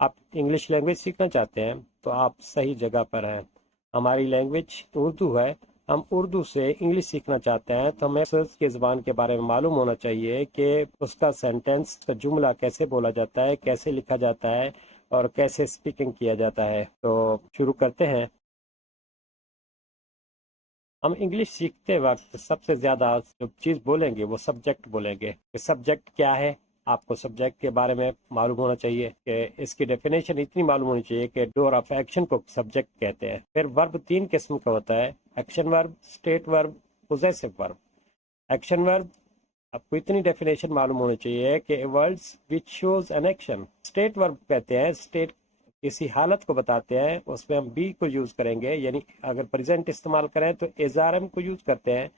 آپ English language سیکھنا چاہتے ہیں تو آپ صحیح جگہ پر ہیں. ہماری لینگویج اردو ہے. ہم اردو سے انگلش سیکھنا چاہتے ہیں تو ہمیں اس کی زبان کے بارے میں معلوم ہونا چاہیے کہ اس کا سینٹینس کا جملہ کیسے بولا جاتا ہے، کیسے لکھا جاتا ہے اور کیسے اسپیکنگ کیا جاتا ہے. تو شروع کرتے ہیں. ہم انگلش سیکھتے وقت سب سے زیادہ جو چیز بولیں گے وہ سبجیکٹ بولیں گے کہ سبجیکٹ کیا ہے. آپ کو سبجیکٹ کے بارے میں معلوم ہونا چاہیے کہ اس کی ڈیفینیشن اتنی معلوم ہونی چاہیے کہ ڈور آف ایکشن کو سبجیکٹ کہتے ہیں. پھر ورب 3 قسم کا ہوتا ہے: ایکشن ورب، اسٹیٹ ورب، پوزیسو ورب. ایکشن ورب آپ کو اتنی ڈیفینیشن معلوم ہونی چاہیے کہ words which shows an action. State verb کہتے ہیں اسٹیٹ کسی حالت کو بتاتے ہیں، اس میں ہم بی کو یوز کریں گے، یعنی اگر پریزنٹ استعمال کریں تو از آر ایم کو یوز کرتے ہیں،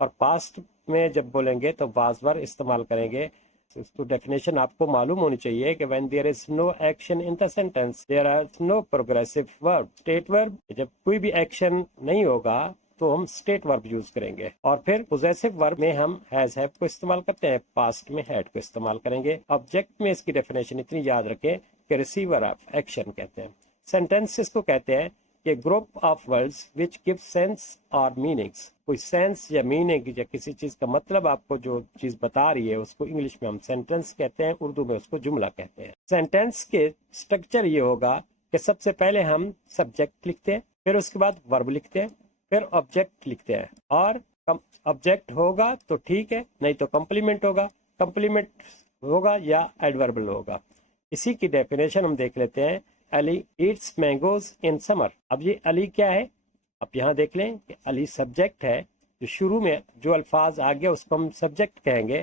اور پاسٹ میں جب بولیں گے تو واز ور استعمال کریں گے. اس کو ڈیفینیشن آپ کو معلوم ہونی چاہیے کہ when there is no action in the sentence there is no progressive verb. State ورب جب کوئی بھی ایکشن نہیں ہوگا تو ہم اسٹیٹ ورب یوز کریں گے. اور پھر پوزیسو ورب میں ہم ہیز ہیو کو استعمال کرتے ہیں، پاسٹ میں ہیڈ کو استعمال کریں گے. آبجیکٹ میں اس کی ڈیفینیشن اتنی یاد رکھیں کہ ریسیور آف ایکشن کہتے ہیں. سینٹینس کو کہتے ہیں کہ group of words which give sense اور میننگس. کوئی سینس یا میننگ یا کسی چیز کا مطلب آپ کو جو چیز بتا رہی ہے اس کو انگلش میں ہم سینٹینس کہتے ہیں، اردو میں اس کو جملہ کہتے ہیں. سینٹینس کے اسٹرکچر یہ ہوگا کہ سب سے پہلے ہم سبجیکٹ لکھتے ہیں، پھر اس کے بعد ورب لکھتے ہیں، پھر آبجیکٹ لکھتے ہیں. اور آبجیکٹ ہوگا تو ٹھیک ہے، نہیں تو کمپلیمنٹ ہوگا. کمپلیمنٹ ہوگا یا ایڈوربل ہوگا. اسی کی ڈیفینیشن ہم دیکھ لیتے ہیں. علی ایٹس مینگوز ان سمر. اب یہ علی کیا ہے؟ اب یہاں دیکھ لیں کہ علی سبجیکٹ ہے. جو شروع میں جو الفاظ آ گیا اس کو ہم سبجیکٹ کہیں گے،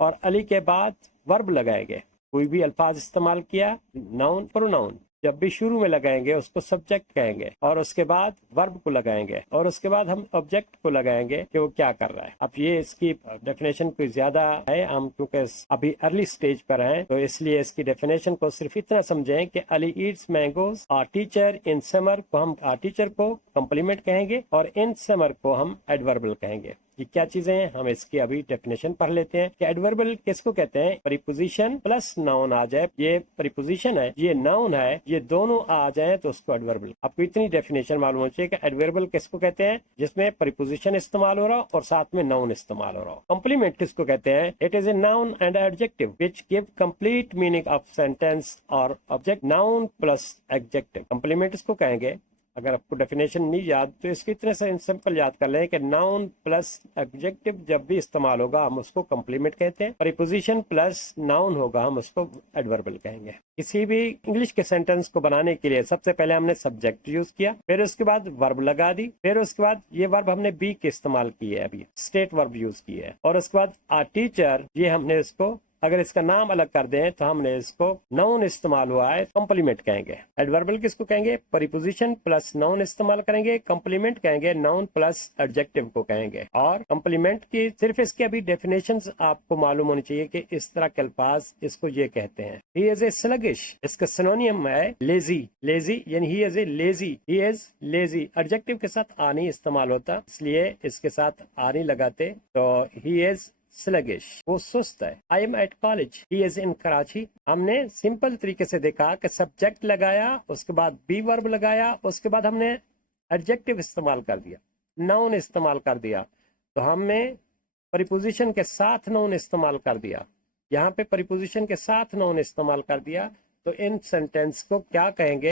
اور علی کے بعد ورب لگائیں گے. کوئی بھی الفاظ استعمال کیا، ناؤن پروناؤن، جب بھی شروع میں لگائیں گے اس کو سبجیکٹ کہیں گے، اور اس کے بعد ورب کو لگائیں گے، اور اس کے بعد ہم آبجیکٹ کو لگائیں گے کہ وہ کیا کر رہا ہے. اب یہ اس کی ڈیفینیشن کوئی زیادہ ہے، ہم کیونکہ ابھی ارلی سٹیج پر ہیں تو اس لیے اس کی ڈیفینیشن کو صرف اتنا سمجھیں کہ علی ایٹس مینگوز. اور ٹیچر ان سمر کو ہم ٹیچر کو کمپلیمنٹ کہیں گے، اور ان سمر کو ہم ایڈوربل کہیں گے. یہ کیا چیزیں ہیں ہم اس کی ابھی ڈیفینیشن پڑھ لیتے ہیں کہ ایڈوربل کس کو کہتے ہیں. پریپوزیشن پلس ناؤن آ جائے، یہ پریپوزیشن ہے، یہ ناؤن ہے، یہ دونوں آ جائیں تو اس کو ایڈوربل. آپ کو اتنی ڈیفینیشن معلوم ہو چاہیے کہ ایڈوربل کس کو کہتے ہیں؟ جس میں پریپوزیشن استعمال ہو رہا اور ساتھ میں ناؤن استعمال ہو رہا. کمپلیمنٹ کس کو کہتے ہیں؟ It is a noun and adjective which give complete meaning of sentence اور object. Noun plus adjective complement اس کو کہیں گے. اگر آپ کو ڈیفینیشن نہیں یاد تو اس کی اتنے سے سمپل یاد کر لیں کہ ناؤن پلس ایڈجیکٹو جب بھی استعمال ہوگا ہم اس کو کمپلیمنٹ کہتے ہیں. پریپوزیشن پلس ناؤن ہوگا ہم اس کو ایڈوربل کہیں گے. کسی بھی انگلش کے سینٹینس کو بنانے کے لیے سب سے پہلے ہم نے سبجیکٹ یوز کیا، پھر اس کے بعد ورب لگا دی، پھر اس کے بعد یہ ورب ہم نے بی کے استعمال کی ہے، ابھی اسٹیٹ ورب یوز کی ہے، اور اس کے بعد ٹیچر یہ ہم نے اس کو اگر اس کا نام الگ کر دیں تو ہم نے اس کو ناؤن استعمال ہوا ہے کمپلیمنٹ کہیں گے. ایڈوربل کس کو کہیں گے؟ پریپوزیشن پلس ناؤن استعمال کریں گے، کمپلیمنٹ کہیں گے ناؤن پلس ایڈجیکٹو کو کہیں گے. اور کمپلیمنٹ کی صرف اس کی ابھی ڈیفینیشنز آپ کو معلوم ہونی چاہیے کہ اس طرح کے الفاظ اس کو یہ کہتے ہیں. ہی از اے سلگش، اس کا سنونیم ہے لیزی. لیزی یعنی he is a lazy, he is lazy. Adjective کے ساتھ آ نہیں استعمال ہوتا، اس لیے اس کے ساتھ آ نہیں لگاتے، تو ہی از سلگش، وہ سست ہے. آئی ایم ایٹ کالج، ہی از ان کراچی. ہم نے سمپل طریقے سے دیکھا کہ سبجیکٹ لگایا، اس کے بعد بی ورب لگایا، اس کے بعد ہم نے ایڈجیکٹو استعمال کر دیا، ناؤن استعمال کر دیا، تو ہم نے پریپوزیشن کے ساتھ ناؤن استعمال کر دیا. یہاں پہ پریپوزیشن کے ساتھ ناؤن استعمال کر دیا تو ان سینٹینس کو کیا کہیں گے؟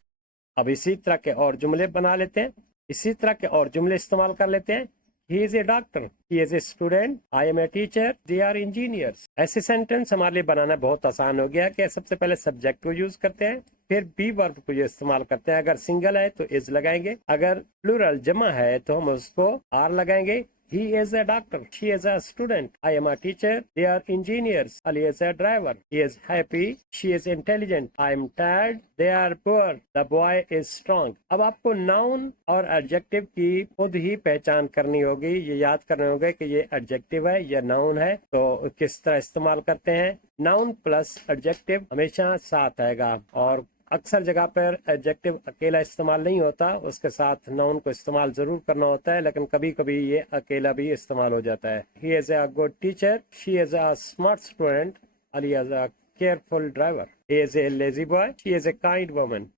اب اسی طرح کے اور جملے بنا لیتے ہیں، اسی طرح کے اور جملے استعمال کر لیتے ہیں. He is a doctor. He is a student. I am a teacher. They are engineers. ایسے سینٹینس ہمارے لیے بنانا بہت آسان ہو گیا کہ سب سے پہلے سبجیکٹ کو یوز کرتے ہیں، پھر بی ورب کو یہ استعمال کرتے ہیں. اگر سنگل ہے تو از لگائیں گے، اگر پلورل جمع ہے تو ہم اس کو آر لگائیں گے. He is a doctor. She is a student. I am a teacher. They are engineers. Ali is a driver. He is happy. She is intelligent. I am tired. They are poor. The boy is strong. اب آپ کو noun اور adjective کی خود ہی پہچان کرنی ہوگی، یہ یاد کرنے ہوگا کہ یہ ایڈجیکٹو ہے یا ناؤن ہے، تو کس طرح استعمال کرتے ہیں. ناؤن پلس ایڈجیکٹو ہمیشہ ساتھ آئے گا، اور اکثر جگہ پر ایڈجیکٹو اکیلا استعمال نہیں ہوتا، اس کے ساتھ ناؤن کو استعمال ضرور کرنا ہوتا ہے، لیکن کبھی کبھی یہ اکیلا بھی استعمال ہو جاتا ہے. He is a good teacher, she is a smart student, Ali is a careful driver. He is a lazy boy. She is a kind woman.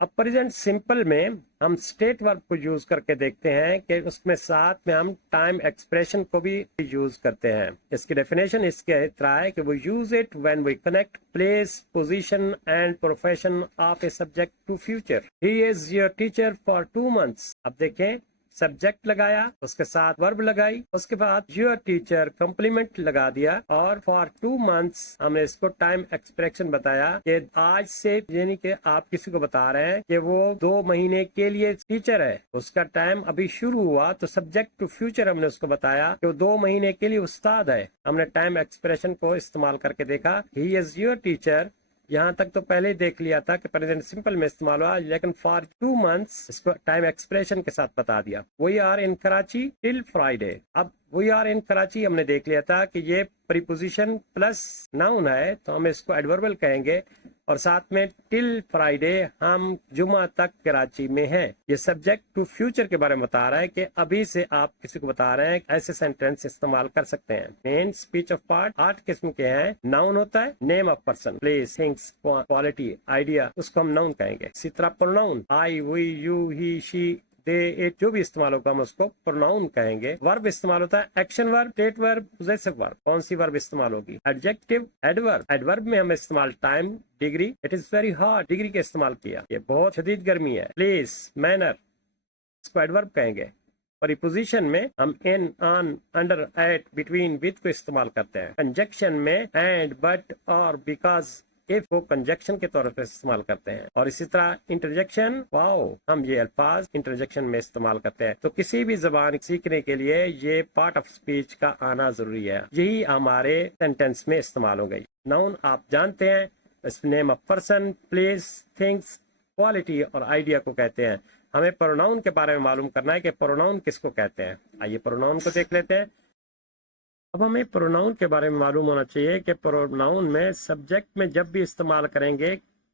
अब प्रेजेंट सिंपल में हम स्टेट वर्ब को यूज करके देखते हैं कि उसमें साथ में हम टाइम एक्सप्रेशन को भी यूज करते हैं। इसकी डेफिनेशन इसके तरह है कि वो use it when we connect place, position and profession of a subject to future. He is your teacher for 2 months। अब देखें, सब्जेक्ट लगाया, उसके साथ वर्ब लगाई, उसके बाद योर टीचर कॉम्प्लीमेंट लगा दिया और फॉर 2 months हमने इसको टाइम एक्सप्रेशन बताया कि आज से, यानी कि आप किसी को बता रहे हैं कि वो 2 महीने के लिए टीचर है, उसका टाइम अभी शुरू हुआ, तो सब्जेक्ट टू फ्यूचर हमने उसको बताया कि वो 2 महीने के लिए उस्ताद है। हमने टाइम एक्सप्रेशन को इस्तेमाल करके देखा, ही इज योर टीचर। यहाँ तक तो पहले देख लिया था कि प्रेजेंट सिंपल में इस्तेमाल हुआ, लेकिन फॉर 2 months इसको टाइम एक्सप्रेशन के साथ बता दिया। We are in Karachi till Friday. अब वी आर इन कराची हमने देख लिया था कि ये प्रीपोजिशन प्लस नाउन है, तो हम इसको एडवर्बल कहेंगे, और साथ में टिल फ्राइडे, हम जुमा तक कराची में हैं। ये सब्जेक्ट टू फ्यूचर के बारे में बता रहा है कि अभी से आप किसी को बता रहे हैं, ऐसे सेंटेंस इस्तेमाल कर सकते हैं। मेन, स्पीच ऑफ पार्ट 8 किस्म के हैं। नाउन होता है name of person, place, things, quality, idea, उसको हम नाउन कहेंगे। इसी तरह pronoun, I, we, you, he, she, they, it, जो भी इस्तेमाल होगा हम उसको प्रोनाउन कहेंगे। वर्ब इस्तेमाल होता है action verb, state verb, possessive verb. कौन सी वर्ब इस्तेमाल होगी? Adjective, adverb. एडवर्ब में हम इस्तेमाल time, degree, it is very hot, degree का इस्तेमाल किया, ये बहुत शदीद गर्मी है। प्लेस, मैनर, इसको एडवर्ब कहेंगे। प्रीपोजिशन में हम in, on, under, at, between, with को इस्तेमाल करते हैं। कंजक्शन में and, but, or, because, if को कंजक्शन के तौर पर इस्तेमाल करते हैं। और इसी तरह इंटरजेक्शन, वाओ, हम ये अल्फाज इंटरजेक्शन में इस्तेमाल करते हैं। तो किसी भी जबान सीखने के लिए ये पार्ट ऑफ स्पीच का आना जरूरी है। यही हमारे सेंटेंस में इस्तेमाल हो गई। नाउन आप जानते हैं, name of person, place, things, quality और आइडिया को कहते हैं। हमें प्रोनाउन के बारे में मालूम करना है कि प्रोनाउन किसको कहते हैं। आइए प्रोनाउन को देख लेते हैं। अब हमें प्रोनाउन के बारे में मालूम होना चाहिए कि प्रोनाउन में सब्जेक्ट में जब भी इस्तेमाल करेंगे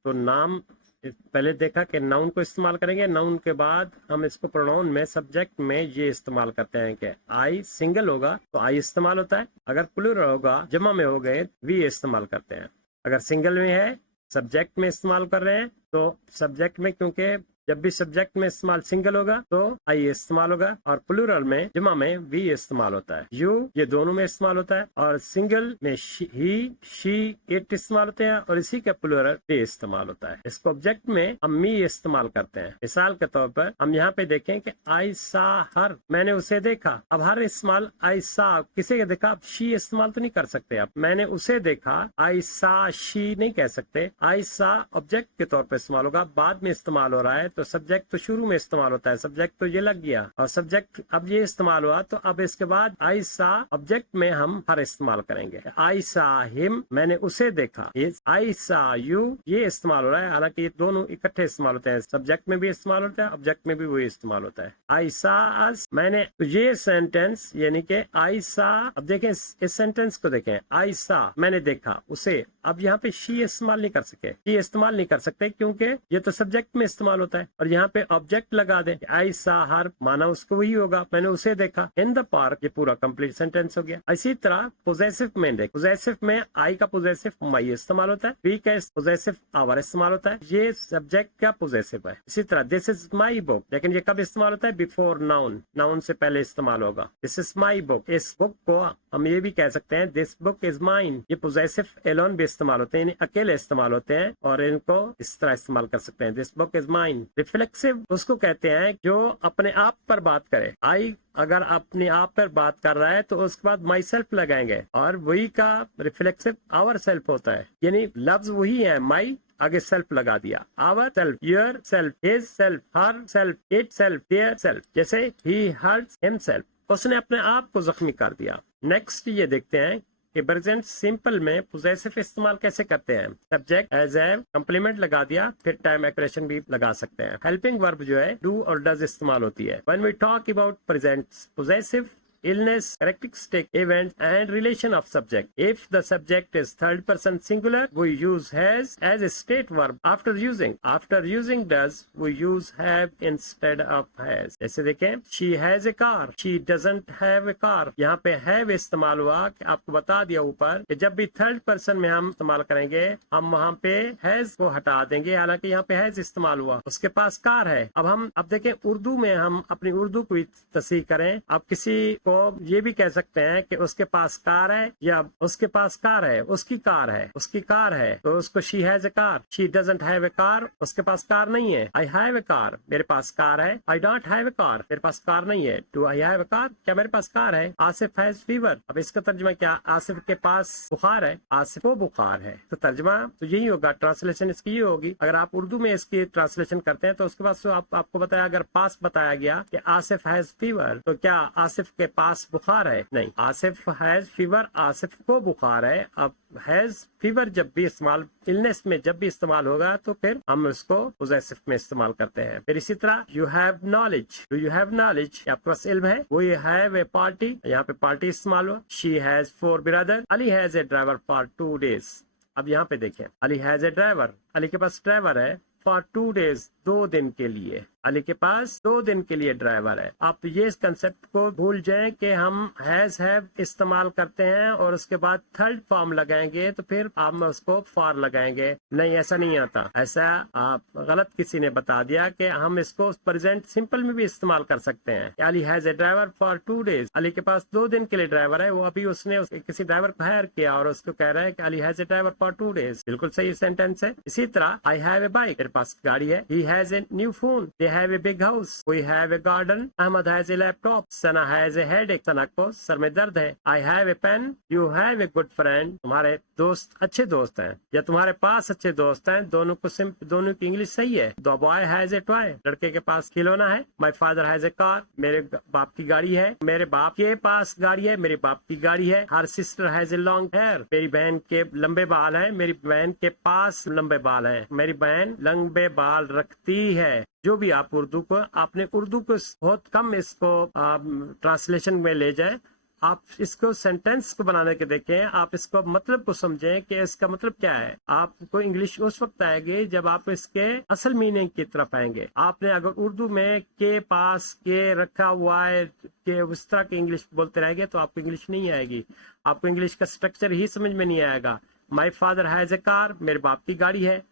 तो नाम, पहले देखा कि नाउन को इस्तेमाल करेंगे, नाउन के बाद हम इसको प्रोनाउन में सब्जेक्ट में ये इस्तेमाल करते हैं कि आई सिंगल होगा तो आई इस्तेमाल होता है, अगर प्लूरल होगा, जमा में हो गए, वी इस्तेमाल करते हैं। अगर सिंगल में है, सब्जेक्ट में इस्तेमाल कर रहे हैं, तो सब्जेक्ट में, क्योंकि जब भी सब्जेक्ट में इस्तेमाल सिंगल होगा तो आई इस्तेमाल होगा, और प्लूरल में, जमा में, वी इस्तेमाल होता है। यू, ये दोनों में इस्तेमाल होता है, और सिंगल में ही, शी, इट इस्तेमाल होते हैं, और इसी का प्लूरल दे इस्तेमाल होता है। इसको ऑब्जेक्ट में हम मी इस्तेमाल करते हैं। मिसाल के तौर पर हम यहाँ पे देखें कि आई सा हर, मैंने उसे देखा। अब हर इस्तेमाल आई सा किसे देखा, अब शी इस्तेमाल तो नहीं कर सकते। आप मैंने उसे देखा, आई सा शी नहीं कह सकते। आई सा ऑब्जेक्ट के तौर पर इस्तेमाल होगा, बाद में इस्तेमाल हो रहा है, तो सब्जेक्ट तो शुरू में इस्तेमाल होता है, सब्जेक्ट तो ये लग गया, और सब्जेक्ट अब ये इस्तेमाल हुआ, तो अब इसके बाद आई सा ऑब्जेक्ट में हम हर इस्तेमाल करेंगे। आई सा हिम, मैंने उसे देखा। आई सा यू, ये इस्तेमाल हो रहा है, हालांकि ये दोनों इकट्ठे इस्तेमाल होते हैं, सब्जेक्ट में भी इस्तेमाल होता है, ऑब्जेक्ट में भी वही इस्तेमाल होता है। आई सा अस, मैंने, तो ये सेंटेंस यानी कि आई सा, अब देखें इस सेंटेंस को देखें, आई सा, मैंने देखा उसे। अब यहाँ पे शी इस्तेमाल नहीं कर सके, शी इस्तेमाल नहीं कर सकते क्योंकि ये तो सब्जेक्ट में इस्तेमाल होता है, और यहाँ पे ऑब्जेक्ट लगा दे, आई सा हर, माना उसको वही होगा, मैंने उसे देखा। इन द पार्क, ये पूरा कंप्लीट सेंटेंस हो गया। इसी तरह पोजेसिव में देख, पोजेसिव में आई का पोजेसिव माई इस्तेमाल होता है, वी का पोजेसिव आवर इस्तेमाल होता है, ये सब्जेक्ट का पोजेसिव है। इसी तरह दिस इज माई बुक, लेकिन ये कब इस्तेमाल होता है, बिफोर नाउन, नाउन से पहले इस्तेमाल होगा। दिस इज माई बुक, इस बुक को हम ये भी कह सकते हैं दिस बुक इज माइन, ये पोजेसिव एलोन भी इस्तेमाल होते हैं, अकेले इस्तेमाल होते हैं, और इनको इस तरह इस्तेमाल कर सकते हैं, this book is mine. Reflexive उसको कहते हैं जो अपने आप पर बात करे। आई अगर अपने आप पर बात कर रहा है तो उसके बाद माई सेल्फ लगाएंगे, और वही का रिफ्लेक्सिव आवर सेल्फ होता है, यानी लफ्ज वही है, माई आगे सेल्फ लगा दिया, our self, your self, his self, her self, it self, their self. जैसे ही हर्ट्स हिमसेल्फ, उसने अपने आप को जख्मी कर दिया। नेक्स्ट ये देखते हैं कि प्रेजेंट सिंपल में पोजेसिव इस्तेमाल कैसे करते हैं। सब्जेक्ट एज ए कॉम्प्लीमेंट लगा दिया, फिर टाइम एक्सप्रेशन भी लगा सकते हैं। हेल्पिंग वर्ब जो है डू और डज इस्तेमाल होती है। When we talk about present possessive illness, characteristic, events, and relation of subject. If the subject is third person singular, we use has as a state verb after using. After using does, we use have instead of has. जैसे देखें, she has a car, she doesn't have a car. यहाँ पे have इस्तेमाल हुआ, आपको बता दिया ऊपर कि जब भी थर्ड पर्सन में हम इस्तेमाल करेंगे, हम वहाँ पे has को हटा देंगे, हालांकि यहाँ पे has इस्तेमाल हुआ, उसके पास कार है। अब देखें उर्दू में हम अपनी उर्दू को तस्हीह करें। अब किसी को ये भी कह सकते हैं कि उसके पास कार है, या उसके पास कार है, उसकी कार है, उसकी कार है, तो उसको she has a car. She doesn't have a car, उसके पास कार नहीं है। आई हैव ए कार, मेरे पास कार है। I don't have a car, मेरे पास कार नहीं है। Do I have a car, क्या मेरे पास कार है। आसिफ हैज फीवर, अब इसका तर्जुमा क्या, आसिफ के पास बुखार है, आसिफ को बुखार है। तो तर्जुमा तो यही होगा, ट्रांसलेशन इसकी ये होगी। अगर आप उर्दू में इसकी ट्रांसलेशन करते हैं तो उसके बाद आपको बताया, अगर पास बताया गया कि आसिफ हैज फीवर, तो क्या आसिफ के पास बुखार है, नहीं। आसिफ हैज फीवर, आसिफ को बुखार है। अब हैज फीवर जब भी इस्तेमाल, इलनेस में जब भी इस्तेमाल होगा तो फिर हम इसको पोजेसिव में इस्तेमाल करते हैं। फिर इसी तरह you have knowledge, do you have knowledge, आपके पास इल्म है। वी हैव ए पार्टी, यहाँ पे पार्टी इस्तेमाल हुआ। She has 4 brother, Ali has A driver for 2 days। अब यहाँ पे देखें, Ali has A driver, Ali के पास ड्राइवर है फॉर 2 days, 2 दिन के लिए। अली के पास 2 दिन के लिए ड्राइवर है। आप ये कंसेप्ट को भूल जाएं कि हम हैज हैव इस्तेमाल करते हैं और उसके बाद थर्ड फॉर्म लगाएंगे तो फिर हम उसको फॉर लगाएंगे। नहीं, ऐसा नहीं आता, ऐसा आप गलत किसी ने बता दिया कि हम इसको प्रेजेंट सिंपल में भी इस्तेमाल कर सकते हैं। Ali has A driver for 2 days, Ali के पास 2 दिन के लिए ड्राइवर है। वो अभी उसने किसी ड्राइवर को हायर किया और उसको कह रहा है कि Ali has A driver for 2 days। बिल्कुल सही सेंटेंस है। इसी तरह आई हैव ए बाइक, मेरे पास गाड़ी है। He has a new phone, they have a big house, we have a garden, Ahmad has a laptop, Sana has a headache, Sana को sir में दर्द है। I have a pen, you have a good friend, तुम्हारे दोस्त अच्छे दोस्त हैं या तुम्हारे पास अच्छे दोस्त हैं, दोनों की इंग्लिश सही है। The boy has a toy, लड़के के पास खिलौना है। My father has a car, मेरे बाप की गाड़ी है। मेरे बाप के पास गाड़ी है, मेरे बाप की गाड़ी है। Her sister has a long hair, मेरी बहन के लंबे बाल हैं, मेरी बहन के पास लंबे बाल हैं। मेरी बहन लंबे बाल रखती है। जो भी आप उर्दू को, आपने उर्दू को बहुत कम इसको ट्रांसलेशन में ले जाए, आप इसको सेंटेंस को बनाने के देखें, आप इसको मतलब को समझें कि इसका मतलब क्या है। आपको इंग्लिश उस वक्त आएगी जब आप इसके असल मीनिंग की तरफ आएंगे। आपने अगर उर्दू में के पास के रखा हुआ है के उस तरह की इंग्लिश बोलते रहेंगे तो आपको इंग्लिश नहीं आएगी, आपको इंग्लिश का स्ट्रक्चर ही समझ में नहीं आएगा। माई फादर हैज ए कार, मेरे बाप की गाड़ी है।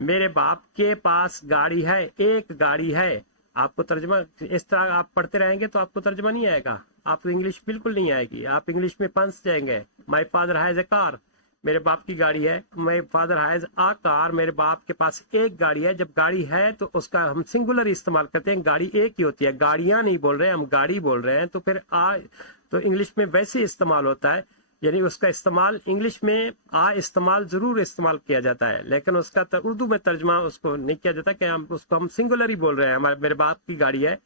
मेरे बाप के पास गाड़ी है, एक गाड़ी है। आपको तर्जमा इस तरह आप पढ़ते रहेंगे तो आपको तर्जमा नहीं आएगा, आपको इंग्लिश बिल्कुल नहीं आएगी, आप इंग्लिश में फंस जाएंगे। My father has a car, मेरे बाप की गाड़ी है। My father has a car, मेरे बाप के पास एक गाड़ी है। जब गाड़ी है तो उसका हम सिंगुलर इस्तेमाल करते हैं, गाड़ी एक ही होती है, गाड़ियां नहीं बोल रहे हैं, हम गाड़ी बोल रहे हैं। तो फिर तो इंग्लिश में वैसे इस्तेमाल होता है, यानी उसका इस्तेमाल इंग्लिश में इस्तेमाल जरूर इस्तेमाल किया जाता है, लेकिन उसका उर्दू में तर्जमा उसको नहीं किया जाता कि हम सिंगुलर ही बोल रहे हैं। मेरे बाप की गाड़ी है।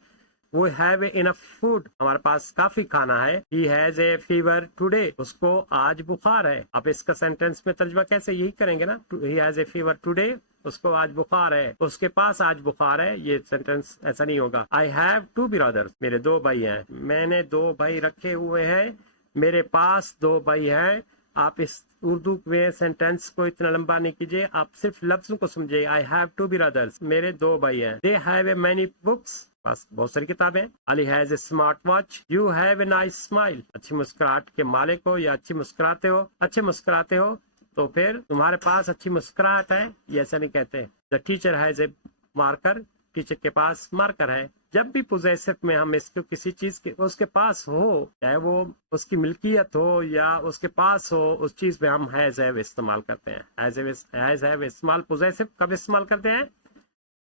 वो हैव इनफ फूड, हमारे पास काफी खाना है। He has a fever today, उसको आज बुखार है। अब इसका सेंटेंस में तर्जमा कैसे, यही करेंगे ना। He has a fever today, उसको आज बुखार है, उसके पास आज बुखार है। ये सेंटेंस ऐसा नहीं होगा। आई हैव 2 ब्रदर्स, मेरे 2 भाई हैं। मैंने 2 भाई रखे हुए हैं, मेरे पास 2 भाई हैं। आप इस उर्दू में सेंटेंस को इतना लंबा नहीं कीजिए, आप सिर्फ लफ्जों को समझिए। आई हैव 2 ब्रदर्स, मेरे 2 भाई हैं। They have a many books, पास बहुत सारी किताबें। Ali has a smart watch, you have a nice smile, अच्छी मुस्कुराहट के मालिक हो या अच्छी मुस्कुराते हो, अच्छे मुस्कुराते हो तो फिर तुम्हारे पास अच्छी मुस्कुराहट है, ये ऐसा नहीं कहते। The teacher has a marker, teacher के पास मार्कर है। जब भी पोजेसिव में हम इसको किसी चीज के उसके पास हो, चाहे वो उसकी मिल्कियत हो या उसके पास हो, उस चीज में हम हैज हैव इस्तेमाल करते हैं। हैज हैव इस्तेमाल पोजेसिव कब इस्तेमाल करते हैं?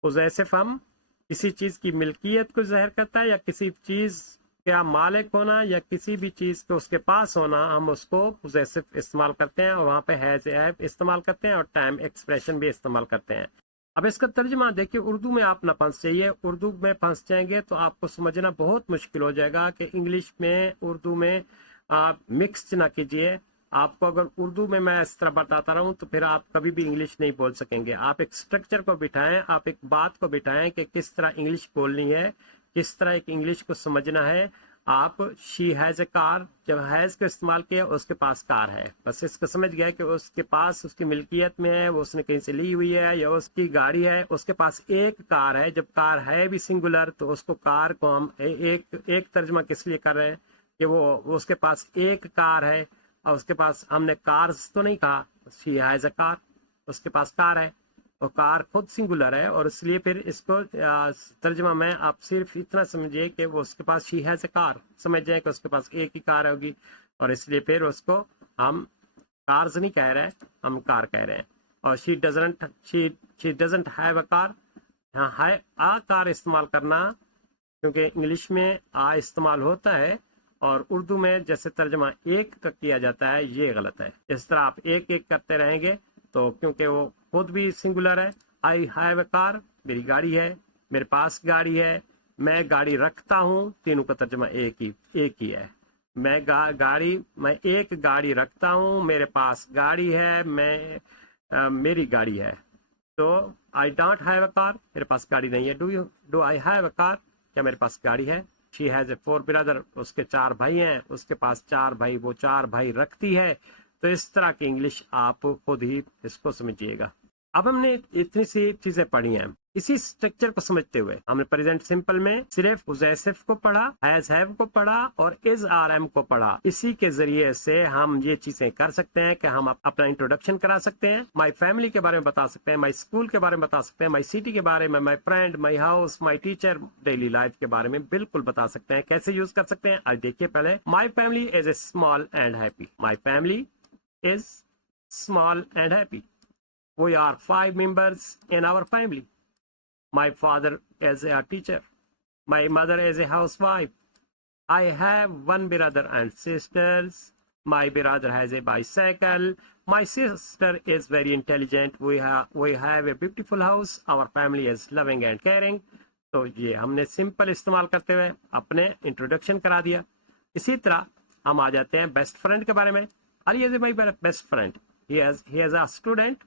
पोजेसिव हम किसी चीज की मिल्कियत को ज़ाहिर करता है या किसी चीज का मालिक होना या किसी भी चीज को उसके पास होना, हम उसको पोजेसिव इस्तेमाल करते हैं और वहाँ पे हैज हैव इस्तेमाल करते हैं और टाइम एक्सप्रेशन भी इस्तेमाल करते हैं। अब इसका तर्जुमा देखिए, उर्दू में आप ना फंस जाइए। उर्दू में फंस जाएंगे तो आपको समझना बहुत मुश्किल हो जाएगा कि इंग्लिश में उर्दू में आप मिक्स ना कीजिए। आपको अगर उर्दू में मैं इस तरह बताता रहूं तो फिर आप कभी भी इंग्लिश नहीं बोल सकेंगे। आप एक स्ट्रक्चर को बिठाएं, आप एक बात को बिठाएं कि किस तरह इंग्लिश बोलनी है, किस तरह एक इंग्लिश को समझना है। آپ شی ہیز اے کار، جب ہیز کا استعمال کیا اس کے پاس کار ہے، بس اس کو سمجھ گئے کہ اس کے پاس اس کی ملکیت میں ہے، وہ اس نے کہیں سے لی ہوئی ہے یا اس کی گاڑی ہے، اس کے پاس ایک کار ہے۔ جب کار ہے بھی سنگولر تو اس کو کار کو ہم ایک ترجمہ کس لیے کر رہے ہیں کہ وہ اس کے پاس ایک کار ہے، اور اس کے پاس ہم نے کارز تو نہیں کہا، شی ہیز اے کار، اس کے پاس کار ہے، اور کار خود سنگولر ہے، اور اس لیے پھر اس کو ترجمہ میں آپ صرف اتنا سمجھیے کہ وہ اس کے پاس شی ہیز اے کار، سمجھ جائیں کہ اس کے پاس ایک ہی کار ہوگی، اور اس لیے پھر اس کو ہم کارز نہیں کہہ رہے، ہم کار کہہ رہے ہیں۔ اور شی ڈزنٹ ہیو اے کار، یہاں آ کار استعمال کرنا، کیونکہ انگلش میں آ استعمال ہوتا ہے اور اردو میں جیسے ترجمہ ایک کا کیا جاتا ہے یہ غلط ہے۔ اس طرح آپ ایک ایک کرتے رہیں گے تو کیونکہ وہ خود بھی سنگولر ہے، آئی ہیو اے کار، میری گاڑی ہے، میرے پاس گاڑی ہے، میں گاڑی رکھتا ہوں، تینوں کا ترجمہ ایک ہی ہے۔ میں ایک گاڑی رکھتا ہوں، میرے پاس گاڑی ہے، میری گاڑی ہے۔ تو آئی ڈونٹ ہیو اے کار، میرے پاس گاڑی نہیں ہے۔ ڈو آئی ہیو اے کار، کیا میرے پاس گاڑی ہے؟ شی ہیز اے 4 برادر، اس کے 4 بھائی ہیں، اس کے پاس 4 بھائی، وہ 4 بھائی رکھتی ہے۔ تو اس طرح کی انگلش آپ خود ہی اس کو سمجھیے گا۔ اب ہم نے اتنی سی چیزیں پڑھی ہیں، اسی سٹرکچر کو سمجھتے ہوئے ہم نے پریزنٹ سمپل میں صرف پوزیسو کو پڑھا، ہیز ہیو کو پڑھا اور از آر ایم کو پڑھا۔ اسی کے ذریعے سے ہم یہ چیزیں کر سکتے ہیں کہ ہم اپنا انٹروڈکشن کرا سکتے ہیں، مائی فیملی کے بارے میں بتا سکتے ہیں، مائی اسکول کے بارے میں بتا سکتے ہیں، مائی سٹی کے بارے میں، my friend, my house, my teacher, daily life کے بارے میں بالکل بتا سکتے ہیں۔ کیسے یوز کر سکتے ہیں آج دیکھیے۔ پہلے my family is a small and happy, my family is small and happy. We are 5 members in our family. My father is a teacher. My mother is a housewife. I have 1 brother and sisters. My brother has a bicycle. My sister is very intelligent. We have a beautiful house. Our family is loving and caring. تو یہ ہم نے simple استعمال کرتے ہوئے اپنے introduction کرا دیا۔ اسی طرح ہم آ جاتے ہیں بیسٹ فرینڈ کے بارے میں۔ Ali is my best friend. He is a student.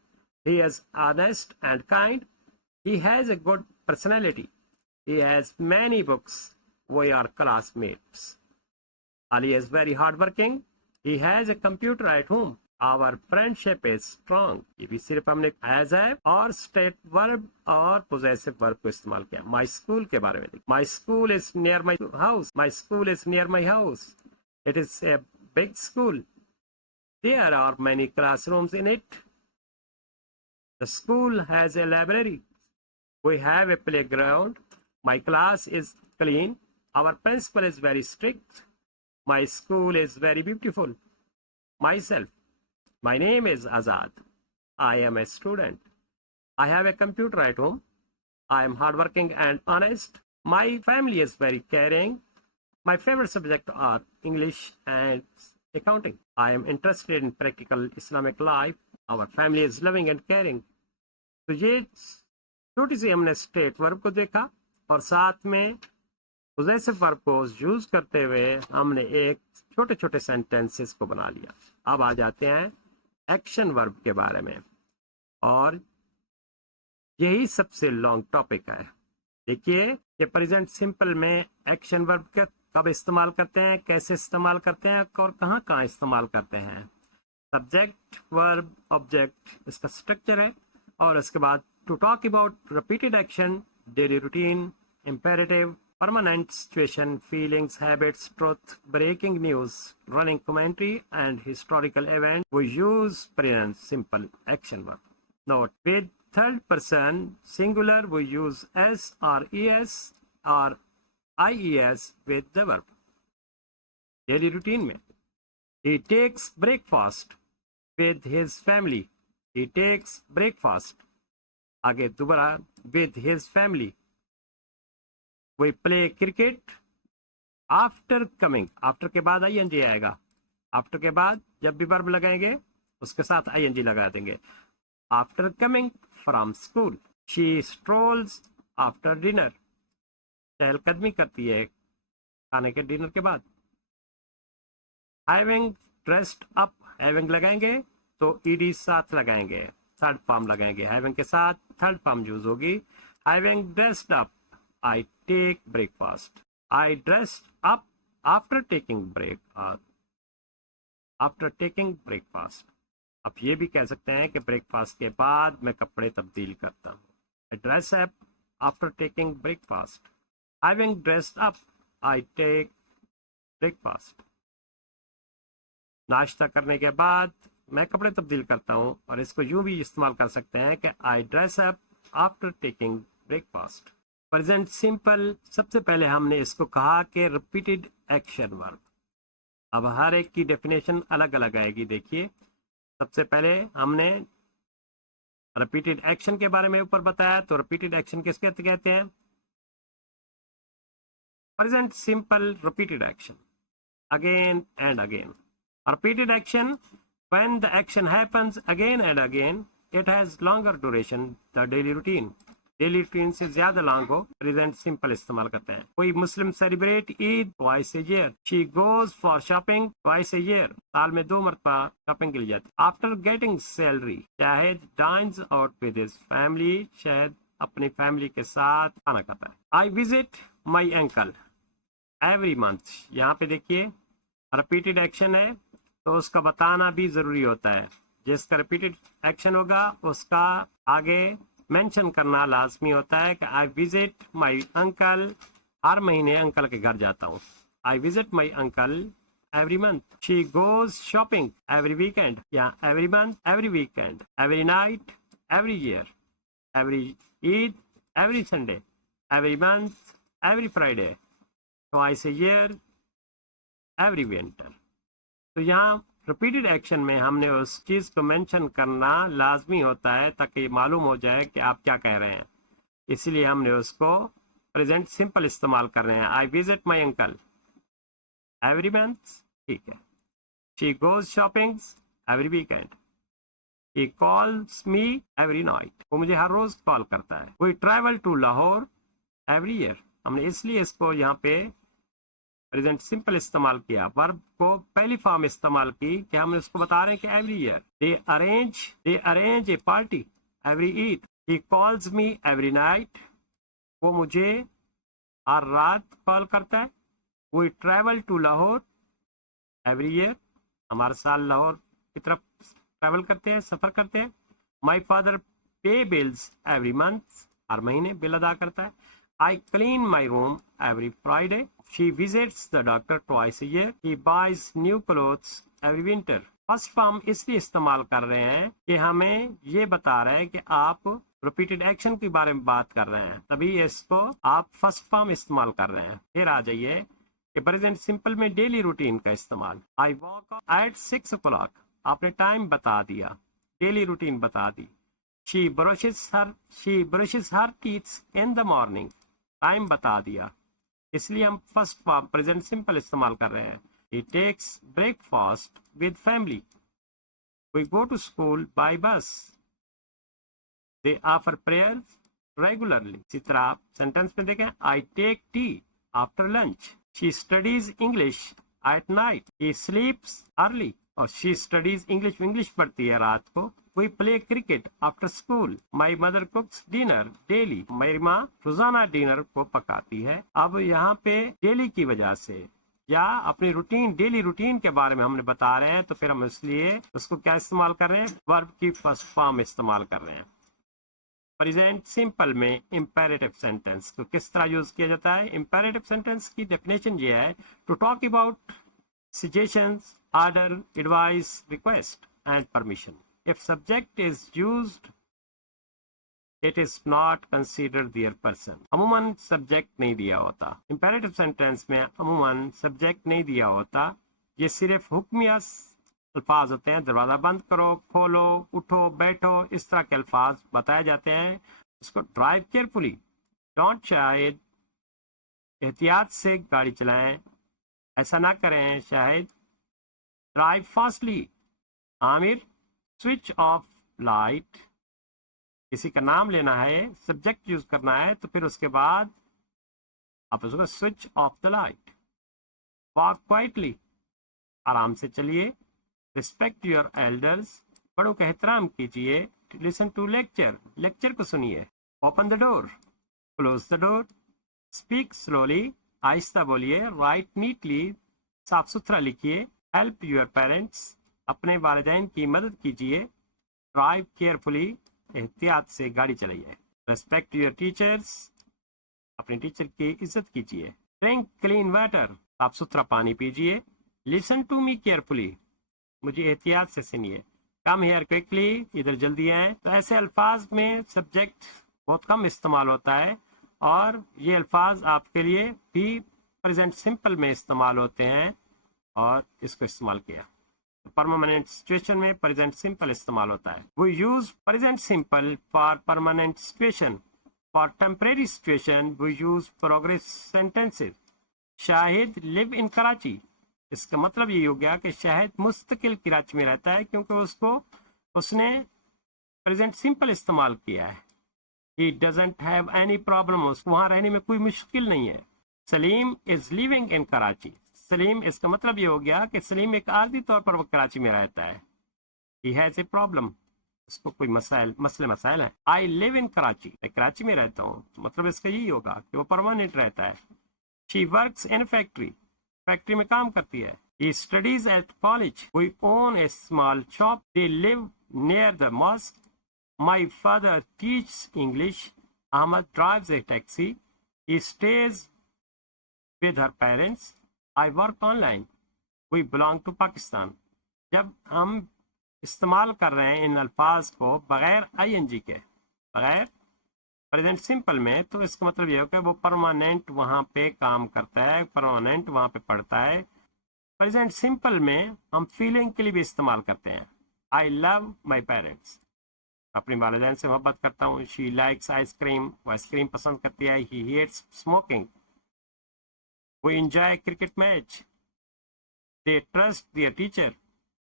He is honest and kind. He has a good personality. He has many books. We are classmates. Ali is very hardworking. He has a computer at home. Our friendship is strong. یہ بھی صرف ہم نے has ہے اور state verb اور possessive verb کو استعمال کیا۔ My school کے بارے میں، My school is near my house. My school is near my house. It is a big school. There are many classrooms in it. The school has a library. We have a playground. My class is clean. Our principal is very strict. My school is very beautiful. Myself. My name is Azad. I am a student. I have a computer at home. I am hardworking and honest. My family is very caring. My favorite subjects are English and accounting. I am interested in practical Islamic life. Our family is loving and caring. تو یہ چھوٹی سی ہم نے state ورب کو دیکھا اور ساتھ میں پوزیسو ورب کو یوز کرتے ہوئے ہم نے ایک چھوٹے چھوٹے سینٹینسز کو بنا لیا۔ اب آ جاتے ہیں ایکشن ورب کے بارے میں، اور یہی سب سے لانگ ٹاپک ہے۔ دیکھیے کہ پریزنٹ سمپل میں ایکشن ورب کا کب استعمال کرتے ہیں، کیسے استعمال کرتے ہیں اور کہاں کہاں استعمال کرتے ہیں۔ سبجیکٹ، ورب، آبجیکٹ اس کا اسٹرکچر ہے، اور اس کے بعد to talk about repeated action, daily routine, imperative, permanent situation, feelings, habits, truth, breaking news, running commentary and historical event, we use present simple action verb. Note: with third person singular we use S or E S or IES with the verb. Daily routine میں he takes breakfast with his family. He takes breakfast. آگے دوبارہ with his family. We play cricket. After coming. After کے بعد ING آئے گا. After کے بعد جب بھی verb لگائیں گے اس کے ساتھ ING لگا دیں گے۔ After coming from school. She strolls after dinner. چہل قدمی کرتی ہے کھانے کے ڈنر کے بعد۔ ہیونگ ڈریسڈ اپ، ہیونگ لگائیں گے تو ED ساتھ لگائیں گے، تھرڈ فارم لگائیں گے، ہیونگ کے ساتھ تھرڈ فارم یوز ہوگی۔ Having dressed up, I take breakfast. I dressed up after taking breakfast, आप ये भी कह सकते हैं कि ब्रेकफास्ट के बाद मैं कपड़े तब्दील करता हूँ। I dress up after taking breakfast, having dressed up I take breakfast. नाश्ता करने के बाद मैं कपड़े तब्दील करता हूँ, और इसको यूं भी इस्तेमाल कर सकते हैं कि आई dress up after taking breakfast. Present simple, सबसे पहले हमने इसको कहा कि रिपीटेड एक्शन वर्ब। अब हर एक की डेफिनेशन अलग अलग आएगी। देखिए, सबसे पहले हमने रिपीटेड एक्शन के बारे में ऊपर बताया, तो रिपीटेड एक्शन किसके कहते हैं? Present simple repeated action, again and again. Repeated action, when the action happens again and again, it has longer duration, the daily routine. Daily routine से ज्यादा लॉन्ग हो, प्रेजेंट सिंपल इस्तेमाल करते हैं। कोई Muslim celebrate Eid twice a year. She goes for shopping twice a year, साल में 2 मरतबा शॉपिंग के लिए जाती। After getting salary, Shahid dance out with his family, Shahid अपनी फैमिली के साथ खाना खाता है। आई visit my uncle every month, यहाँ पे देखिए रिपीटेड एक्शन है तो उसका बताना भी जरूरी होता है। जिसका रिपीटेड एक्शन होगा उसका आगे मेंशन करना लाजमी होता है कि आई विजिट माय अंकल, हर महीने अंकल के घर जाता हूँ। I visit my uncle every month. She goes shopping every weekend, या every month, every weekend, every night, every year, every Eid, every Sunday, every month, every Friday, twice a year, every winter. तो यहाँ repeated action में हमने उस चीज को mention करना लाजमी होता है ताकि मालूम हो जाए कि आप क्या कह रहे हैं, इसलिए हमने उसको प्रेजेंट सिंपल इस्तेमाल कर रहे हैं। I visit my uncle every month, ठीक है। She goes shopping every weekend, he calls me every night, वो मुझे हर रोज कॉल करता है। We travel to Lahore every year, हमने इसलिए इसको यहाँ पे प्रेजेंट सिंपल इस्तेमाल किया, वर्ब को पहली फॉर्म इस्तेमाल की कि हम इसको बता रहे हैं कि every year. They arrange a party every Eid, he calls me every night, वो मुझे हर रात कॉल करता है। We travel to Lahore every year, हमारे साल लाहौर की तरफ ट्रैवल करते हैं, सफर करते हैं। My father pay bills every month, हर महीने बिल अदा करता है। I clean my room every Friday, she visits the doctor twice a year, he buys new clothes every winter। First form इसलिए इस्तेमाल कर रहे हैं कि हमें ये बता रहे हैं कि आप रिपीटेड एक्शन के बारे में बात कर रहे हैं, तभी इसको आप फर्स्ट फॉर्म इस्तेमाल कर रहे हैं। फिर आ जाइए कि प्रेजेंट सिंपल में डेली रूटीन का इस्तेमाल। आई वॉक एट 6 o'clock, आपने टाइम बता दिया, डेली रूटीन बता दी। she brushes her teeth in the morning, time बता दिया, इसलिए हम फर्स्ट फॉर्म प्रेजेंट सिंपल इस्तेमाल कर रहे हैं। He takes breakfast with family, we go to school by bus, they offer prayers regularly। इसी तरह आप सेंटेंस में देखें, I take tea after lunch, she studies English at night, he sleeps early, और she studies इंग्लिश पढ़ती है रात को। We play cricket after school, my mother cooks dinner daily, मेरी माँ रोजाना डिनर को पकाती है। अब यहाँ पे डेली की वजह से या अपनी रूटीन, डेली रूटीन के बारे में हमने बता रहे हैं, तो फिर हम इसलिए उसको क्या इस्तेमाल कर रहे हैं? वर्ब की फर्स्ट फॉर्म इस्तेमाल कर रहे हैं। प्रेजेंट सिंपल में इंपेरेटिव सेंटेंस को किस तरह यूज किया जाता है? इंपेरेटिव सेंटेंस की डेफिनेशन ये है, to talk about suggestions, order, advice, request and permission. If subject is used, it is not considered their person। अमूमन सब्जेक्ट नहीं दिया होता। इंपेरेटिव सेंटेंस में अमूमन सब्जेक्ट नहीं दिया होता, ये सिर्फ हुक्मिया अल्फाज होते हैं। दरवाजा बंद करो, खोलो, उठो, बैठो, इस तरह के अल्फाज बताए जाते हैं। इसको ड्राइव केयरफुली, डोंट शायद, एहतियात से गाड़ी चलाएं, ऐसा ना करें शायद। Drive fastly, Aamir switch off light, किसी का नाम लेना है, सब्जेक्ट यूज करना है, तो फिर उसके बाद आप उसको switch off the light. Walk quietly, आराम से चलिए। रिस्पेक्ट योर एल्डर्स, बड़ों का एहतराम कीजिए। लिसन टू लेक्चर, लेक्चर को सुनिए। Open the door, close the door. Speak slowly, आहिस्ता बोलिए, राइट नीटली, साफ सुथरा लिखिए, हेल्प योर पेरेंट्स, अपने वालिदैन की मदद कीजिए, ड्राइव केयरफुली, एहतियात से गाड़ी चलाइए, रेस्पेक्ट योर टीचर्स, अपने टीचर की इज्जत कीजिए, ड्रिंक क्लीन वाटर, साफ सुथरा पानी पीजिए, लिसन टू मी केयरफुली, मुझे एहतियात से सुनिए, कम हेयर क्विकली, इधर जल्दी आए। तो ऐसे अल्फाज में सब्जेक्ट बहुत कम इस्तेमाल होता है और ये अल्फाज आपके लिए भी प्रेजेंट सिंपल में इस्तेमाल होते हैं और इसको इस्तेमाल किया। परमानेंट सिचुएशन में प्रेजेंट सिंपल इस्तेमाल होता है। We use present simple for permanent situation, for temporary situation we use progress sentences. Shahid live in Karachi, इसका मतलब ये हो गया कि शाहिद मुस्तकिल कराची में रहता है क्योंकि उसने प्रेजेंट सिंपल इस्तेमाल किया है। He doesn't have any problem, उसको वहां रहने में कोई मुश्किल नहीं है। Salim is living in Karachi, Salim इसका मतलब ये हो गया कि सलीम एक आर्जी तौर पर वो कराची में रहता है। He has a problem, उसको कोई मसले मसाइल है। I live in कराची, मैं कराची में रहता हूँ, तो मतलब इसका यही होगा कि वो परमानेंट रहता है। She works in a factory, factory में काम करती है। He studies at college, we own a small shop, they live near the mosque, my father teaches English, Ahmad drives a taxi, he stays with her parents, I work online, we belong to Pakistan। जब हम इस्तेमाल कर रहे हैं इन अल्फाज को बगैर ING के, बगैर प्रेजेंट सिंपल में, तो इसका मतलब ये हो कि वो परमानेंट वहां पे काम करता है, परमानेंट वहां पे पढ़ता है। प्रेजेंट सिंपल में हम फीलिंग के लिए भी इस्तेमाल करते हैं। आई लव माई पेरेंट्स, अपने वालिदैन से मोहब्बत करता हूँ। शी लाइक्स आइसक्रीम, वो आइसक्रीम पसंद करती है। ही हेट्स स्मोकिंग, वो enjoy cricket match. They trust their teacher,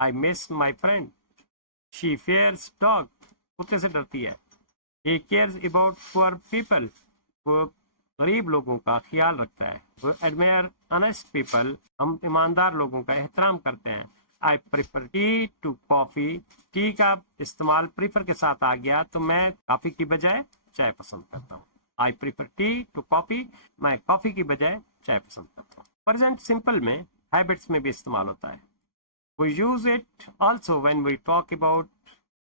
I miss my friend. She fears dog, कुत्ते से डरती है। He cares about poor people, वो गरीब लोगों का ख्याल रखता है। वो admire honest people, हम ईमानदार लोगों का एहतराम करते हैं। I prefer tea to coffee, T का इस्तेमाल प्रीफर के साथ आ गया तो मैं कॉफी की बजाय चाय पसंद करता हूँ। I prefer tea to coffee, मैं कॉफी की बजाय चाय पसंद करता हूँ। प्रेजेंट सिंपल में हैबिट्स में भी इस्तेमाल होता है। We use it also when we talk about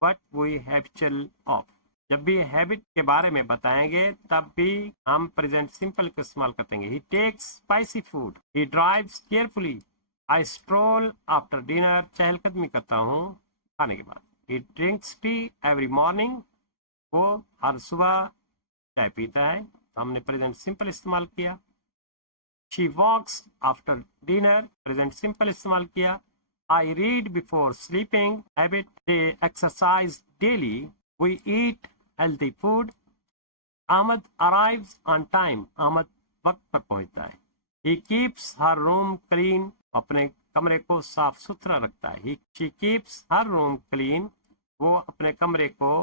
what we habitual of, जब भी हैबिट के बारे में बताएंगे तब भी हम प्रेजेंट सिंपल का इस्तेमाल करेंगे। He takes spicy food, he drives carefully, I stroll after dinner, चहलकदमी करता हूँ खाने के बाद। He drinks tea every morning, वो हर सुबह चाय पीता है, तो हमने प्रेजेंट सिंपल इस्तेमाल किया। She walks after dinner, present simple इस्तेमाल किया। I read before sleeping, habit. They exercise daily, we eat healthy food। Ahmad arrives on time, Ahmad वक्त पर पहुंचता है। He keeps her room clean, अपने कमरे को साफ सुथरा रखता है। She keeps her room clean, वो अपने कमरे को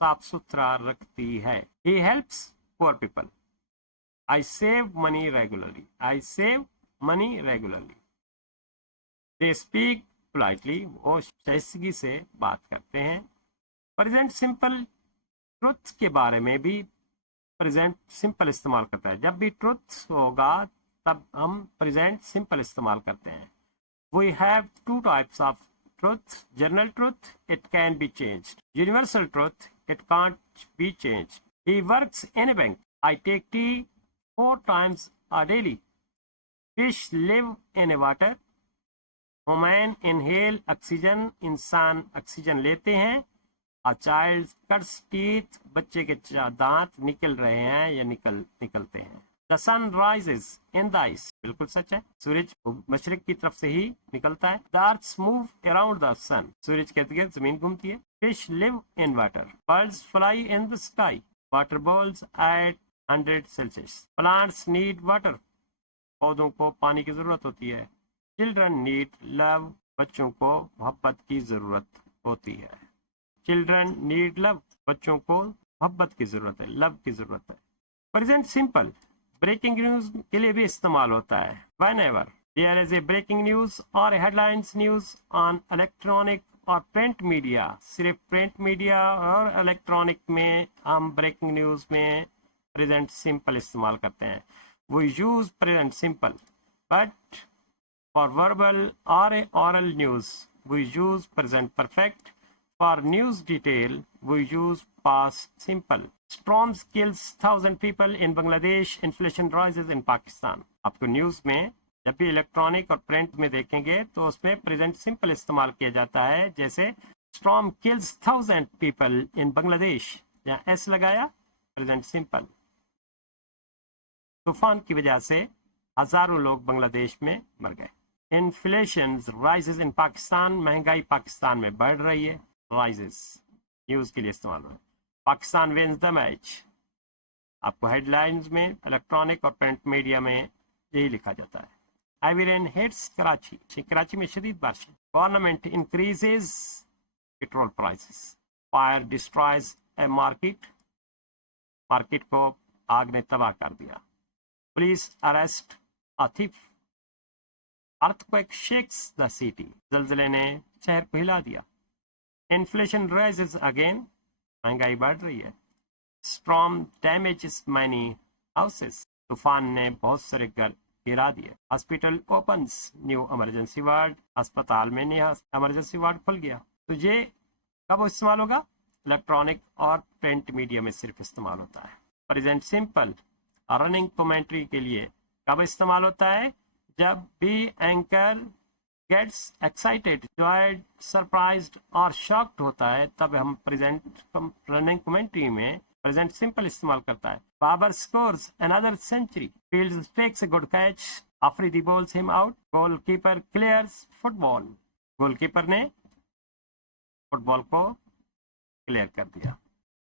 साफ सुथरा रखती है। He helps poor people, I save money regularly, I save money regularly। They speak politely, वो शाइस्तगी से बात करते हैं। प्रेजेंट सिंपल ट्रुथ के बारे में भी प्रेजेंट सिंपल इस्तेमाल करता है। जब भी ट्रुथ होगा तब हम प्रेजेंट सिंपल इस्तेमाल करते हैं। We have two types of truth, general truth, it can be changed, universal truth, it can't be changed. He works in a bank, I take tea 4 times a daily। Fish live in a water, human inhale oxygen, इंसान oxygen लेते हैं। A child cuts teeth, बच्चे के दांत निकल रहे हैं या निकलते हैं। The sun rises in the east, बिल्कुल सच है, सूरज मशरिक की तरफ से ही निकलता है। The earth move around the sun, सूरज के इर्द-गिर्द जमीन घूमती है। Fish live in water, birds fly in the sky, water boils at 100 Celsius। Plants need water, पौधों को पानी की जरूरत होती है। Children need love, बच्चों को मोहब्बत की जरूरत होती है। चिल्ड्रन नीड लव, बच्चों को मोहब्बत की जरूरत है, लव की जरूरत है। प्रेजेंट सिंपल ब्रेकिंग न्यूज के लिए भी इस्तेमाल होता है। Whenever there is a breaking news or a headlines news on electronic और प्रिंट मीडिया, सिर्फ प्रिंट मीडिया और इलेक्ट्रॉनिक में हम ब्रेकिंग न्यूज में प्रेजेंट सिंपल इस्तेमाल करते हैं। we use present simple, but for verbal or oral news we use present perfect. For news detail we use past simple. Storms kills 1,000 people in Bangladesh. Inflation rises in Pakistan. आपको news में जब भी electronic और print में देखेंगे तो उसमें present simple इस्तेमाल किया जाता है, जैसे storm kills 1,000 people in Bangladesh, यहाँ एस लगाया, प्रेजेंट सिंपल। तूफान की वजह से हजारों लोग बांग्लादेश में मर गए। इन्फ्लेशन राइजेस इन पाकिस्तान, महंगाई पाकिस्तान में बढ़ रही है, राइजेस न्यूज के लिए इस्तेमाल हो रहा है। पाकिस्तान विन्स द मैच, आपको हेडलाइंस में इलेक्ट्रॉनिक और प्रिंट मीडिया में यही लिखा जाता है। Heavy rain hits Karachi, Karachi में शदीद बारिश। Government increases petrol prices. Fire destroys a market, market को आग ने तबाह कर दिया। Police arrest a thief. Earthquake shakes the city, जलजले ने शहर को हिला दिया। इन्फ्लेशन राइजेस अगेन, महंगाई बढ़ रही है। स्टॉर्म डैमेजेस मैनी हाउसेस, तूफान ने बहुत सारे घर गिरा दिए। Hospital opens new emergency ward, अस्पताल में नया इमरजेंसी वार्ड खुल गया। तो ये कब इस्तेमाल होगा? इलेक्ट्रॉनिक और प्रिंट मीडिया में सिर्फ इस्तेमाल होता है। प्रेजेंट सिंपल रनिंग कमेंट्री के लिए कब इस्तेमाल होता है? जब भी anchor gets excited, joyed, surprised और शॉक्ड होता है, तब हम प्रेजेंट रनिंग कमेंट्री में प्रेजेंट सिंपल इस्तेमाल करता है। Babar scores another century, fields takes a good catch, Afridi bowls him out, goalkeeper clears football, goalkeeper ने फुटबॉल को क्लियर कर दिया।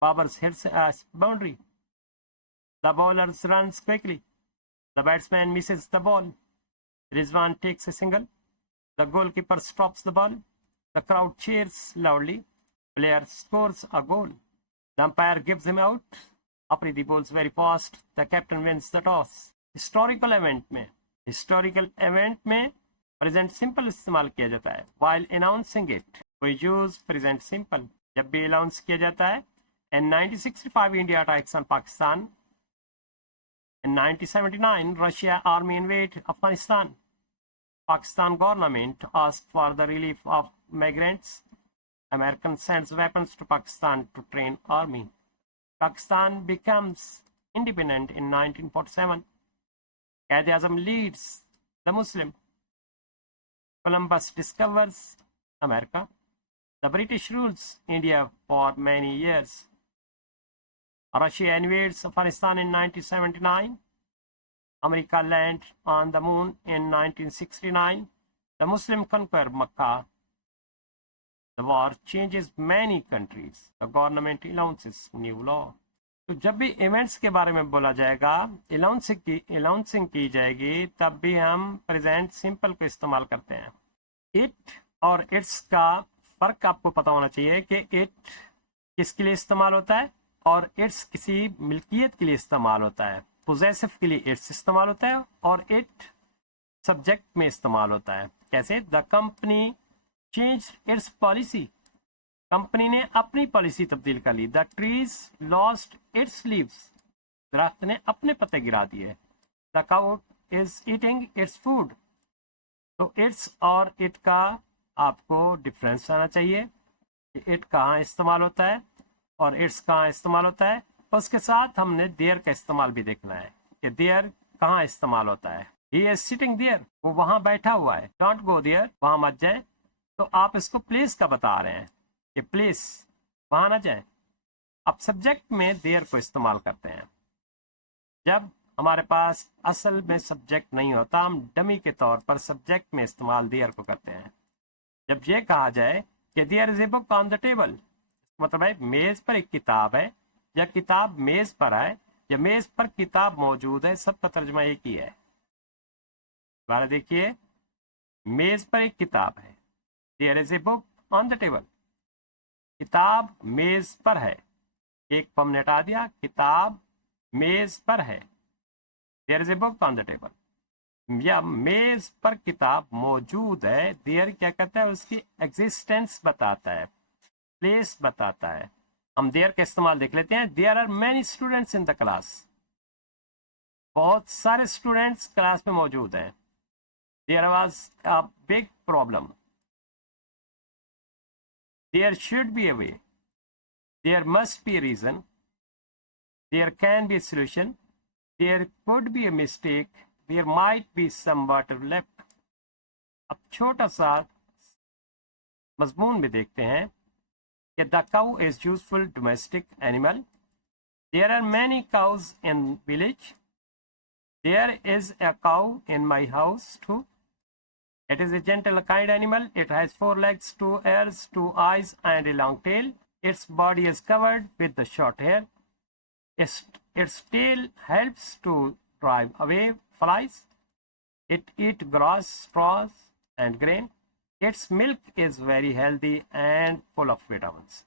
Babar hits a boundary, the bowlers runs quickly, the batsman misses the ball, Rizwan takes a single, the goalkeeper stops the ball, the crowd cheers loudly, player scores a goal, the umpire gives him out, Afridi bowls very fast, the captain wins the toss. Historical event में present simple इस्तेमाल किया जाता है। While announcing it we use present simple, जब भी announce किया जाता है। In 1965 India attacks on Pakistan, in 1979 Russia army invade Afghanistan, Pakistan government asked for the relief of migrants, American sends weapons to Pakistan to train army, Pakistan becomes independent in 1947, Quaid-e-Azam leads the Muslim, Columbus discovers America, the British rules India for many years, Russia invades Afghanistan in 1979, America land on the moon in 1969, the Muslim conquer Makkah, the war changes many countries, the government announces new law. तो जब भी events के बारे में बोला जाएगा, announcing की जाएगी, तब भी हम प्रेजेंट सिंपल को इस्तेमाल करते हैं। इट और इट्स का फर्क आपको पता होना चाहिए कि इट किसके लिए इस्तेमाल होता है और इट्स किसी मिल्कियत के लिए इस्तेमाल होता है। पोजेसिव के लिए इट्स इस्तेमाल होता है और इट सब्जेक्ट में इस्तेमाल होता है। कैसे? The company change its policy, कंपनी ने अपनी पॉलिसी तब्दील कर ली। The trees lost its leaves, दरख्त ने अपने पत्ते गिरा दिए। The cow is eating its food. तो इट्स और इट का आपको डिफरेंस आना चाहिए कि इट कहाँ इस्तेमाल होता है और इट्स कहाँ इस्तेमाल होता है। उसके साथ हमने देयर का इस्तेमाल भी देखना है कि देयर कहाँ इस्तेमाल होता है। ही इज सिटिंग देयर, वो वहां बैठा हुआ है। डोंट गो देयर, वहां मत जाए। तो आप इसको प्लेस का बता रहे हैं कि प्लेस, वहां ना जाए। अब सब्जेक्ट में देयर को इस्तेमाल करते हैं जब हमारे पास असल में सब्जेक्ट नहीं होता, हम डमी के तौर पर सब्जेक्ट में इस्तेमाल देयर को करते हैं। जब ये कहा जाए कि there is a book on the table, मतलब है मेज पर एक किताब है या किताब मेज पर है या मेज पर किताब मौजूद है, सबका तर्जुमा एक ही है। दोबारा देखिए, मेज पर एक किताब है, there is a book on the table, किताब मेज पर है। एक पम ने हटा दिया, किताब मेज पर है, there is a book on the table. या मेज पर किताब मौजूद है, देयर क्या करता है? उसकी एग्जिस्टेंस बताता है, प्लेस बताता है। हम देयर का इस्तेमाल देख लेते हैं। There are many students in the class, बहुत सारे स्टूडेंट्स क्लास में मौजूद हैं. There was a big problem. There should be a way. There must be a reason. There can be a solution. There could be a mistake. There might be some water left. अब छोटा सा मजमून में देखते हैं कि the cow is useful domestic animal. There are many cows in village. There is a cow in my house too. It is a gentle, kind animal. It has 4 legs, 2 ears, 2 eyes, and a long tail. Its body is covered with the short hair. Its tail helps to drive away flies. It eats grass, straws, and grain. Its milk is very healthy and full of vitamins.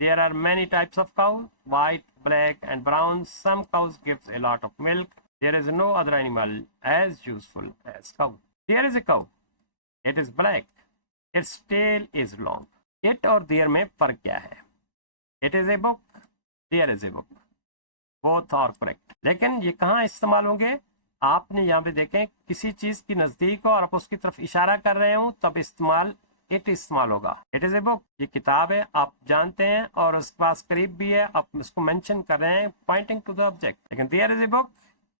There are many types of cow, white, black, and brown. Some cows give a lot of milk. There is no other animal as useful as cow. There is a cow. It is black. Its tail is long. It और there में फर्क क्या है? It is a book. There is a book. Both are correct. लेकिन ये कहाँ इस्तेमाल होंगे? आपने यहाँ पे देखें किसी चीज की नजदीक हो और आप उसकी तरफ इशारा कर रहे हो तब इस्तेमाल इट इस्तेमाल होगा. इट इज ए बुक, ये किताब है, आप जानते हैं और उसके पास करीब भी है, आप उसको मेंशन कर रहे हैं पॉइंटिंग टू द ऑब्जेक्ट. लेकिन देयर इज ए बुक,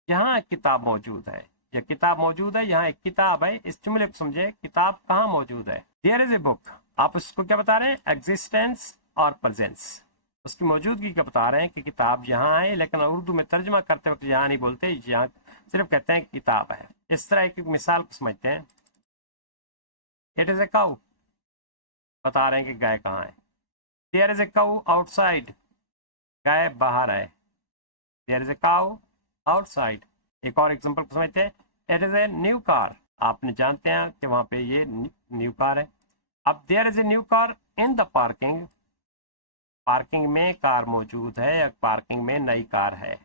यहाँ किताब मौजूद है, ये किताब मौजूद है, यहाँ एक किताब है. इस जुमले को समझे, किताब कहाँ मौजूद है? There is a book. आप उसको क्या बता रहे हैं? एग्जिस्टेंस और प्रेजेंस, उसकी मौजूदगी का बता रहे हैं कि किताब यहाँ है. लेकिन उर्दू में तर्जमा करते वक्त यहाँ नहीं बोलते, यहाँ सिर्फ कहते हैं किताब है. इस तरह की मिसाल को समझते हैं. इट इज ए काउ, बता रहे हैं कि गाय कहाँ है. There is a cow outside, गाय बाहर है. There is a cow outside. एक और एग्जांपल को समझते हैं. It is a new car, आपने जानते हैं कि वहां पे ये न्यू कार है. अब there is a new car in the parking, parking में कार मौजूद है या पार्किंग में नई कार है.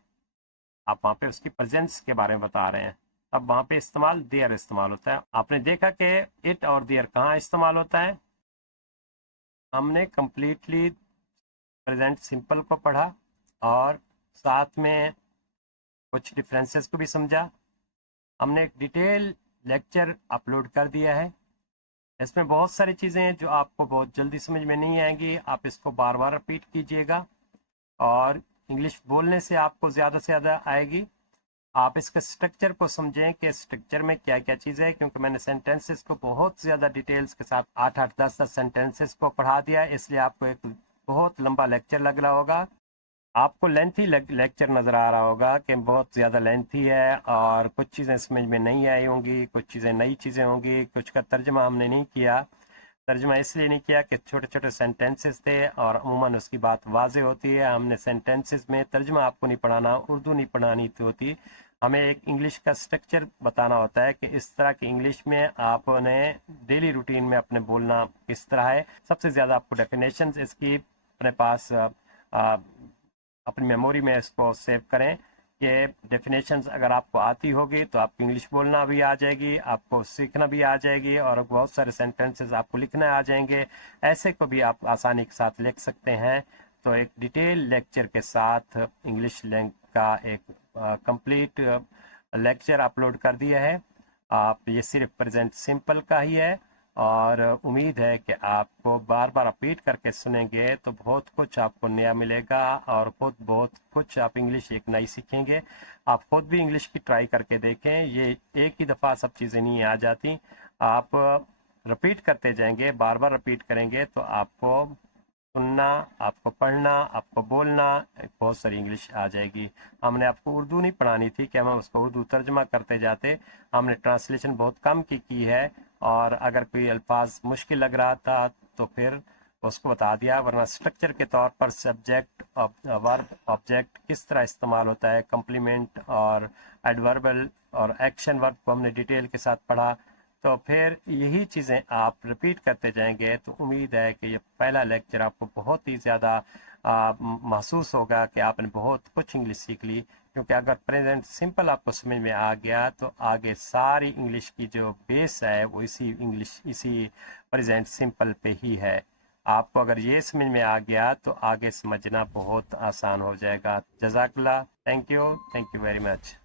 आप वहां पे उसकी प्रेजेंस के बारे में बता रहे हैं. अब वहां पे इस्तेमाल देयर इस्तेमाल होता है. आपने देखा कि इट और देयर कहाँ इस्तेमाल होता है. हमने कंप्लीटली प्रेजेंट सिंपल को पढ़ा और साथ में कुछ डिफरेंसेस को भी समझा. हमने एक डिटेल लेक्चर अपलोड कर दिया है. इसमें बहुत सारी चीज़ें हैं जो आपको बहुत जल्दी समझ में नहीं आएंगी. आप इसको बार बार रिपीट कीजिएगा और इंग्लिश बोलने से आपको ज़्यादा से ज़्यादा आएगी. आप इसके स्ट्रक्चर को समझें कि स्ट्रक्चर में क्या क्या चीज़ है, क्योंकि मैंने सेंटेंसेस को बहुत ज़्यादा डिटेल्स के साथ 8-8, 10-10 सेंटेंसेस को पढ़ा दिया, इसलिए आपको एक बहुत लंबा लेक्चर लग रहा होगा. आपको लेंथी लेक्चर नज़र आ रहा होगा कि बहुत ज़्यादा लेंथी है और कुछ चीज़ें समझ में नहीं आई होंगी, कुछ चीज़ें नई चीज़ें होंगी, कुछ का तर्जमा हमने नहीं किया. तर्जमा इसलिए नहीं किया कि छोटे छोटे सेंटेंसेस थे और अमूमन उसकी बात वाजे होती है. हमने सेंटेंसेस में तर्जमा आपको नहीं पढ़ाना, उर्दू नहीं पढ़ानी होती. हमें एक इंग्लिश का स्ट्रक्चर बताना होता है कि इस तरह की इंग्लिश में आपने डेली रूटीन में अपने बोलना किस तरह है. सबसे ज़्यादा आपको डेफिनेशंस इसकी अपने पास अपनी मेमोरी में इसको सेव करें कि डेफिनेशंस अगर आपको आती होगी तो आपको इंग्लिश बोलना भी आ जाएगी, आपको सीखना भी आ जाएगी और बहुत सारे सेंटेंसेस आपको लिखना आ जाएंगे. ऐसे को भी आप आसानी के साथ लिख सकते हैं. तो एक डिटेल लेक्चर के साथ इंग्लिश का एक कंप्लीट लेक्चर अपलोड कर दिया है. आप ये सिर्फ प्रेजेंट सिंपल का ही है और उम्मीद है कि आपको बार बार रिपीट करके सुनेंगे तो बहुत कुछ आपको नया मिलेगा और खुद बहुत कुछ आप इंग्लिश एक नई सीखेंगे. आप खुद भी इंग्लिश की ट्राई करके देखें. ये एक ही दफ़ा सब चीज़ें नहीं आ जाती. आप रिपीट करते जाएंगे, बार बार रिपीट करेंगे तो आपको सुनना, आपको पढ़ना, आपको बोलना बहुत सारी इंग्लिश आ जाएगी. हमने आपको उर्दू नहीं पढ़ानी थी कि हम उसको उर्दू तर्जमा करते जाते. हमने ट्रांसलेशन बहुत कम की है और अगर कोई अल्फाज मुश्किल लग रहा था तो फिर उसको बता दिया. वरना स्ट्रक्चर के तौर पर सब्जेक्ट, वर्ब, ऑब्जेक्ट किस तरह इस्तेमाल होता है, कम्प्लीमेंट और एडवर्बल और एक्शन वर्ब को हमने डिटेल के साथ पढ़ा. तो फिर यही चीज़ें आप रिपीट करते जाएंगे तो उम्मीद है कि ये पहला लेक्चर आपको बहुत ही ज़्यादा महसूस होगा कि आपने बहुत कुछ इंग्लिश सीख ली. क्योंकि अगर प्रेजेंट सिंपल आपको समझ में आ गया तो आगे सारी इंग्लिश की जो बेस है वो इसी प्रेजेंट सिंपल पे ही है. आपको अगर ये समझ में आ गया तो आगे समझना बहुत आसान हो जाएगा. जज़ाकल्लाह. Thank you very much.